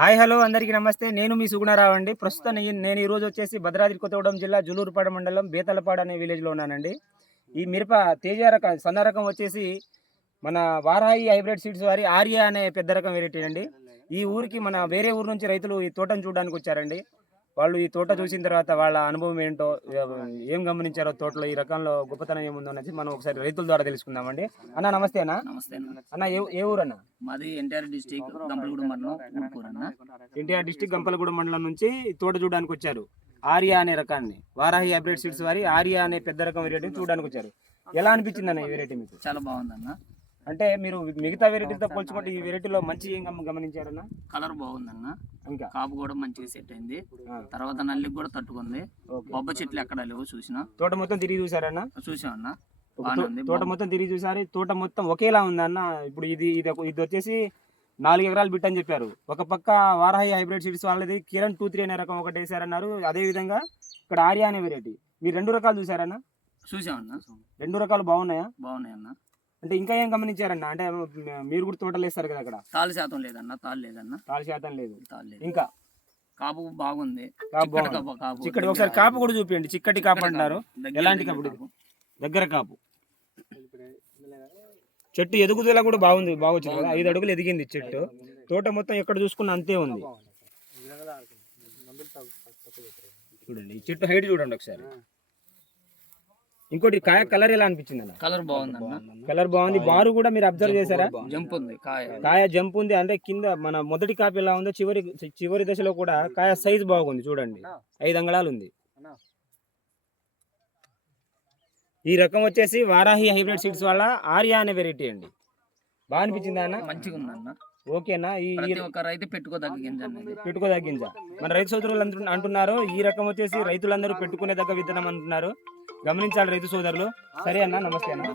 Hi hello అందరికీ నమస్తే. నేను మీ సుగుణరావు అండి. ప్రస్తుతం నేను ఈరోజు వచ్చేసి భద్రాద్రి కొత్తగూడెం జిల్లా జులూరుపాడు మండలం బేతలపాడు అనే విలేజ్లో ఉన్నానండి. ఈ మిరప తేజ రకం సన్న రకం వచ్చేసి మన వారాహి హైబ్రిడ్ సీడ్స్ వారి ఆర్య అనే పెద్ద రకం వెరైటీ అండి. ఈ ఊరికి మన వేరే ఊరు నుంచి రైతులు ఈ తోటను చూడడానికి వచ్చారండి. వాళ్ళు ఈ తోట చూసిన తర్వాత వాళ్ళ అనుభవం ఏంటో, ఏం గమనించారో తోటలో ఈ రకంలో గొప్పతనం ఏముందో అనేసి మనం ఒకసారి రైతుల ద్వారా తెలుసుకుందామండి. అన్న నమస్తే అన్న. నమస్తే అన్న ఏ ఊరు అన్న? మాది ఎన్టీఆర్ డిస్టిక్ గంపలగూడెం మండలం ఊరుకూరు అన్న. ఎన్టీఆర్ డిస్టిక్ గంపలగూడెం మండలం నుంచి తోట చూడడానికి వచ్చారు. ఆర్య అనే రకాన్ని, వారాహి హైబ్రిడ్ సీడ్స్ వారి ఆర్య అనే పెద్ద రకం వెరైటీని చూడడానికి వచ్చారు. ఎలా అనిపించింది అన్న ఈ వెరైటీ మీకు? చాలా బాగుందన్న. అంటే మీరు మిగతా వెరైటీతో పోల్చుకుంటే ఈ వెరైటీలో మంచి ఏం గమనించారన్న? కలర్ బాగుందన్న, ఇంకా కాపు కూడా మంచిగా సెట్ అయింది. తర్వాత నల్లికి కూడా తట్టుకుంది. బొబ్బ చెట్లు ఎక్కడ లేవు చూసినా. తోట మొత్తం తిరిగి చూసారన్న? చూసామన్న. తోట మొత్తం తిరిగి చూసారు. తోట మొత్తం ఒకేలా ఉందన్న. ఇప్పుడు ఇది వచ్చేసి 4 ఎకరాలు బిట్ అని చెప్పారు. ఒక పక్క వారాహి హైబ్రిడ్ సీడ్స్ వాళ్ళది కిరణ్ 2-3 అనే రకం ఒకటి వేసారన్నారు. అదే విధంగా ఇక్కడ ఆర్య అనే వెరైటీ. మీరు 2 రకాలు చూసారన్న? చూసామన్న. 2 రకాలు బాగున్నాయా? బాగున్నాయన్న. అంటే ఇంకా ఏం గమనించారన్న? అంటే మీరు కూడా తోటలు వేస్తారు కదా అక్కడ? తాళ్ళు శాతం లేదన్న. తాళ్ళు శాతం లేదు. లేదు. ఇంకా కాపు బాగుంది. చిక్కటి ఒకసారి కాపు కూడా చూపించండి. చిక్కటి కాపు అంటారు. ఎలాంటి కాపు? దగ్గర కాపు. చెట్టు ఎదుగుదల కూడా బాగుంది, బాగా వచ్చింది కదా. 5 అడుగులు ఎదిగింది చెట్టు. తోట మొత్తం ఎక్కడ చూసుకున్నా అంతే ఉంది. చూడండి ఈ చెట్టు హైట్ చూడండి ఒకసారి. ఇంకోటి కాయ కలర్ ఎలా అనిపించింది అన్న? కలర్ బాగుంది. కలర్ బాగుంది. బారు కూడా మీరు అబ్జర్వ్ చేశారా? జంప్ ఉంది. కాయ జంప్ ఉంది. అంటే కింద మన మొదటి కాపు ఎలా ఉందో చివరి దశలో కూడా కాయ సైజ్ బాగుంది. చూడండి 5 అంగుళాలు ఉంది. ఈ రకం వచ్చేసి వారాహి హైబ్రిడ్ సీడ్స్ వాళ్ళ ఆర్య అనే వెరైటీ అండి. బాగా అనిపించిందా అన్న? మంచిగా ఉందన్న. ఓకేనా? ఈ రైతు పెట్టుకోదగ్గ గింజ. మన రైతు సోదరులు అంటున్నారు ఈ రకం వచ్చేసి రైతులందరూ పెట్టుకునే దగ్గర విత్తనం అంటున్నారు. గమనించాలి రైతు సోదరులు. సరే అన్న, నమస్తే అన్న.